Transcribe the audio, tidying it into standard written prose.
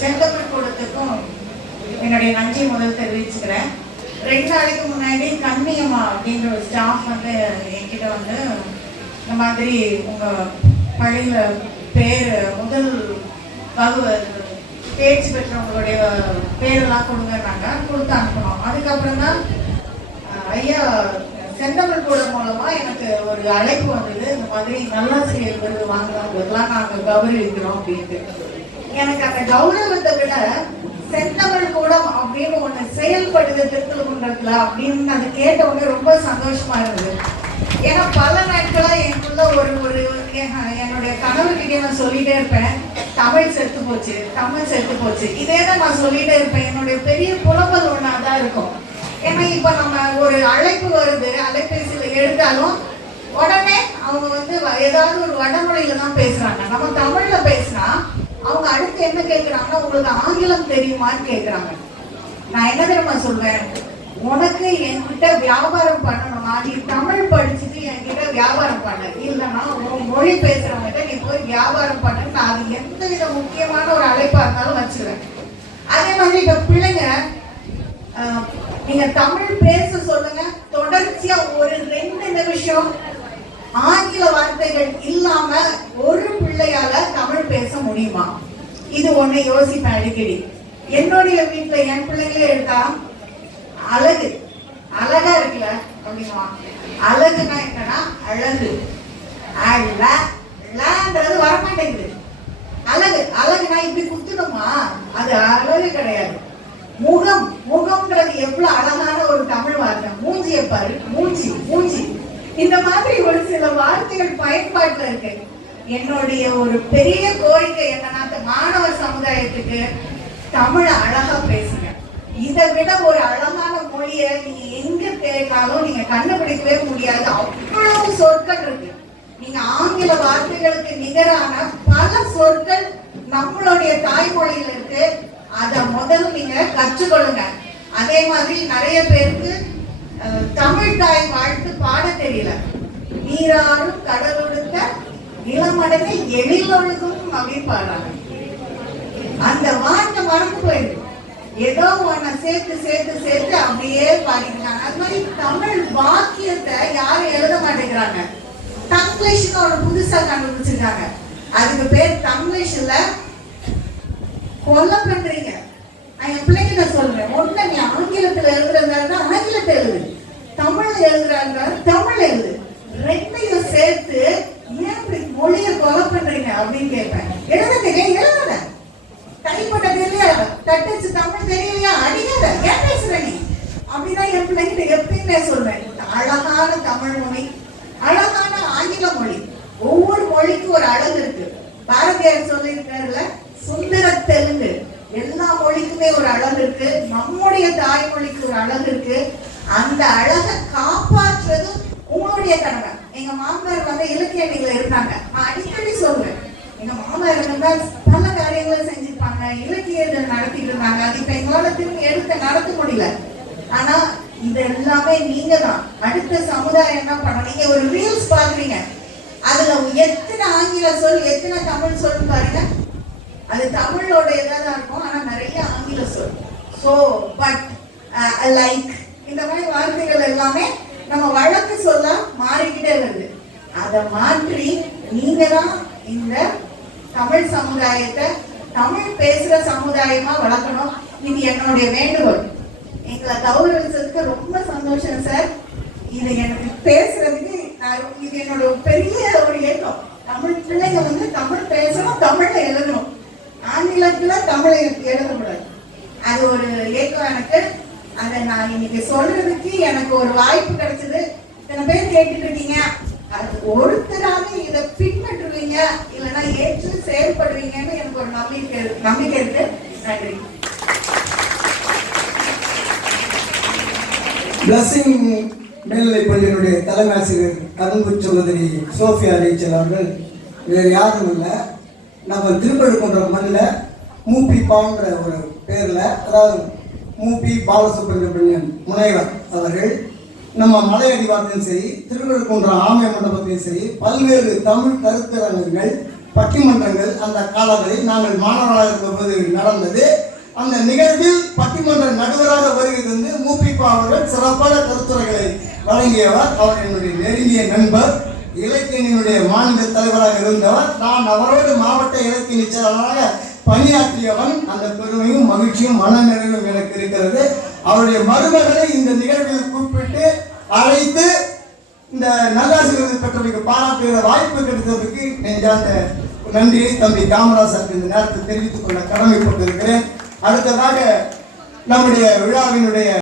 செந்தமிழ் கூடத்துக்கும் என்னுடைய நன்றி முதல் தெரிவிச்சுக்கிறேன். 2 நாளைக்கு முன்னாடி கண்ணியம்மா அப்படின்ற ஒரு ஸ்டாஃப் வந்து என்கிட்ட வந்து இந்த மாதிரி உங்கள் பள்ளியில் பேர் முதல் தேர்ச்சி பெற்றவங்களுடைய பேரெல்லாம் கொடுங்கன்னாங்க. கொடுத்து அனுப்பணும். அதுக்கப்புறம் தான் ஐயா செந்தமிழ் கூடம் மூலமாக எனக்கு ஒரு அழைப்பு வந்தது. இந்த மாதிரி நல்லாசிரியர் விருது வாங்கினவங்களுக்கெல்லாம் நாங்கள் கௌரவிக்கிறோம் அப்படின்ட்டு. எனக்கு அந்த கௌரவத்தை விட செந்தமிழ் கூடம் அப்படின்னு ஒன்று செயல்படுது திருக்குறள் அப்படின்னு அது கேட்ட உடனே ரொம்ப சந்தோஷமா இருந்தது. ஏன்னா பல நாட்களா எனக்குள்ள ஒரு என்னுடைய கணவர்கிட்டே நான் சொல்லிட்டே இருப்பேன், தமிழ் செத்து போச்சு, தமிழ் செத்து போச்சு, இதே தான் நான் சொல்லிட்டே இருப்பேன். என்னுடைய பெரிய புலம்பல் ஒன்றா தான் இருக்கும். ஏன்னா இப்போ நம்ம ஒரு அழைப்பு வருது, அலைபேசியில் எடுத்தாலும் உடனே அவங்க வந்து ஏதாவது ஒரு வடமொழியில தான் பேசுறாங்க. நம்ம தமிழ்ல பேசினா அவங்க அடுத்து என்ன கேட்குறாங்கன்னா, உங்களுக்கு ஆங்கிலம் தெரியுமான்னு கேட்குறாங்க. நான் என்ன தெரியுமா சொல்வேன், உனக்கு என்கிட்ட வியாபாரம் பண்ணணும்னா நீ தமிழ் படிச்சுட்டு என்கிட்ட வியாபாரம் பண்ண, இல்லைன்னா உன் மொழி பேசுறவங்கிட்ட நீ போய் வியாபாரம் பண்ணு. நான் அது எந்த வித முக்கியமான ஒரு அழைப்பா இருந்தாலும் வச்சுருவேன். அதே மாதிரி இப்ப பிள்ளைங்க நீங்க தமிழ் பேச சொல்லுங்க, தொடர்ச்சியா ஒரு 2 நிமிஷம் ஆங்கில வார்த்தைகள் இல்லாம ஒரு பிள்ளையால தமிழ் பேச முடியுமா? இது ஒண்ணு யோசிப்பேன் அடிக்கடி. என்னுடைய வீட்டுல என் பிள்ளைங்களே எடுத்தா அழகு அழகா இருக்குல்ல அப்படின்னா, அழகுனா என்னன்னா அழகு அழகுன்றது வரமாட்டேங்குது. அழகு அழகுனா இப்படி குத்துணுமா? அது அழகு கிடையாது. முகம் முகம்ன்றது எவ்வளவு அழகான ஒரு தமிழ் வார்த்தை. மூஞ்சியை பாரு, மூஞ்சி மூஞ்சி, இந்த மாதிரி ஒரு சில வார்த்தைகள் பயன்பாட்டுல இருக்கு. என்னுடைய ஒரு பெரிய கோரிக்கை என்னன்னா, மாணவ சமுதாயத்துக்கு தமிழ் அழகா பேசுங்க. இதை விட ஒரு அழகான மொழியை நீங்க எங்க தேடினாலும் நீங்க கண்டுபிடிக்கவே முடியாது. அவ்வளவு சொற்கள் இருக்கு. நீங்க ஆங்கில வார்த்தைகளுக்கு நிகரான பல சொற்கள் நம்மளுடைய தாய்மொழியில இருக்கு. அத முதல்ல நீங்க கற்றுக்கொள்ளுங்க. அதே மாதிரி நிறைய பேருக்கு தமிழ் தாய் வாழ்த்து பாட தெரியல. நீராறும் கடலொடுத்த இளமடனை எழிலொழுகும் அப்படின்னு பாடுறாங்க. அந்த வார்த்தை மறந்து போயிடுது. ஏதோ ஒன்ன சேர்த்து சேர்த்து சேர்த்து அப்படியே பாடிக்கிறாங்க. அது மாதிரி தமிழ் வாக்கியத்தை யாரும் எழுத மாட்டேங்கிறாங்க. தங்கிலீஷ்னு ஒரு புதுசா கண்டுபிடிச்சிருக்காங்க. அதுக்கு பேர் தங்கிலீஷ்ல கொல்ல பண்றீங்க. என் பிள்ளைங்க நான் சொல்றேன், ஒண்ணு நீ ஆங்கிலத்துல எழுதுறதா ஆங்கிலத்தை எழுது, தமிழ்ல எழுதுறாங்க தமிழ் எழுது. 2ஐயும் சேர்த்து ஏன் இப்படி மொழியை கொலை பண்றீங்க அப்படின்னு கேட்பேன். எழுதுங்க, எழுதுற டைப்பட்ட தெரியலையா, தட்டச்சு தமிழ் தெரியலையா, அடிக்காத, ஏன் பேசுற நீ அப்படின்னா என் பிள்ளைங்கிட்ட எப்பயுமே சொல்றேன். அழகான தமிழ் மொழி, அழகான ஆங்கில மொழி, ஒவ்வொரு மொழிக்கும் ஒரு அழகு இருக்கு. பாரதியார் சொல்லியிருக்காருல, சுந்தர தெலுங்கு, எல்லா மொழிக்குமே ஒரு அழகு இருக்கு. நம்முடைய தாய்மொழிக்கு ஒரு அழகு இருக்கு. அந்த அழகை காப்பாற்றுறது உங்களுடைய கடமை. எங்க மாமனார் வந்து இலக்கிய அணியில இருந்தாங்க. நான் அடிக்கடி சொல்றேன், எங்க மாமனார் இருந்தா பல காரியங்களை செஞ்சிருப்பாங்க, இலக்கியங்கள் நடத்திட்டு இருந்தாங்க. அது இப்ப எங்களால திரும்பி எடுத்து நடத்த முடியல. ஆனா இது எல்லாமே நீங்க தான். அடுத்த சமுதாயம் என்ன பண்ணணும்? நீங்க ஒரு ரீல்ஸ் பாக்குறீங்க, அதுல எத்தனை ஆங்கில சொல் எத்தனை தமிழ் சொல் பாருங்க. அது தமிழோட ஏதாவது இருக்கும், ஆனா நிறைய ஆங்கில சொல். சோ பட் லைக் இந்த மாதிரி வார்த்தைகள் எல்லாமே நம்ம வழக்கு சொல்ல மாறிக்கிட்டே வருது. அதை மாற்றி நீங்க தான் இந்த தமிழ் சமுதாயத்தை தமிழ் பேசுற சமுதாயமா வளர்க்கணும். இது என்னுடைய வேண்டுகோள். எங்களை கௌரவிச்சதுக்கு ரொம்ப சந்தோஷம் சார். இது எனக்கு பேசுறதுக்கு இது என்னோட பெரிய ஒரு ஏக்கம். தமிழ் பிள்ளைங்க வந்து தமிழ் பேசணும், தமிழ்ல எழுதணும், ஆங்கிலத்துல தமிழை எழுதக்கூடாது. அது ஒரு ஏக்கம் எனக்கு. அதை நான் இன்னைக்கு சொல்றதுக்கு எனக்கு ஒரு வாய்ப்பு கிடைச்சது. இத்தனை பேர் கேட்டுட்டு இருக்கீங்க, அது ஒருத்தராக இதை பின்பற்றுவீங்க, இல்லைன்னா ஏற்று செயல்படுவீங்கன்னு எனக்கு ஒரு நம்பிக்கை இருக்கு. நன்றி. பிளஸிங் மேல்நிலைப் பள்ளியினுடைய தலைமை ஆசிரியர் கரும்பு சகோதரி சோஃபியா ரீச்சல் அவர்கள் வேறு யாரும் இல்லை, நம்ம திருப்பழுக்குன்ற மண்ணில் மூப்பி பான்ற ஒரு பேரில், அதாவது மூப்பி பாலசுப்ரமணியன் முனைவர் அவர்கள் நம்ம மலையடிவாரத்தையும் சரி, திருவள்ளுக்குன்ற ஆமை மண்டபத்தையும் சரி, பல்வேறு தமிழ் கருத்தரங்குகள் பட்டிமன்றங்கள் அந்த காலங்களில் நாங்கள் மாணவராக இருந்தபோது நடந்தது. அந்த நிகழ்வில் பட்டிமன்ற நடுவராக வருகை தந்து மூப்பிப்பா அவர்கள் சிறப்பான கருத்துரைகளை வழங்கியவர். அவர் என்னுடைய நெருங்கிய நண்பர், இலக்கியனுடைய மாநில தலைவராக இருந்தவர். நான் அவரோடு மாவட்ட இலக்கிய செயலாளராக பணியாற்றியவன். அந்த பெருமையும் மகிழ்ச்சியும் மனநிறைவும் எனக்கு இருக்கிறது. அவருடைய மருமகளை இந்த நிகழ்வில் கூப்பிட்டு அழைத்து இந்த நல்லாசிரியர் பெற்றவர்களுக்கு பாராட்டுகிற வாய்ப்பு கிடைத்ததற்கு நெஞ்சார்ந்த நன்றியை தம்பி காமராஜர் இந்த நேரத்தில் தெரிவித்துக் கொள்ள கடமைப்பட்டிருக்கிறேன். அடுத்ததாக நம்முடைய விழாவினுடைய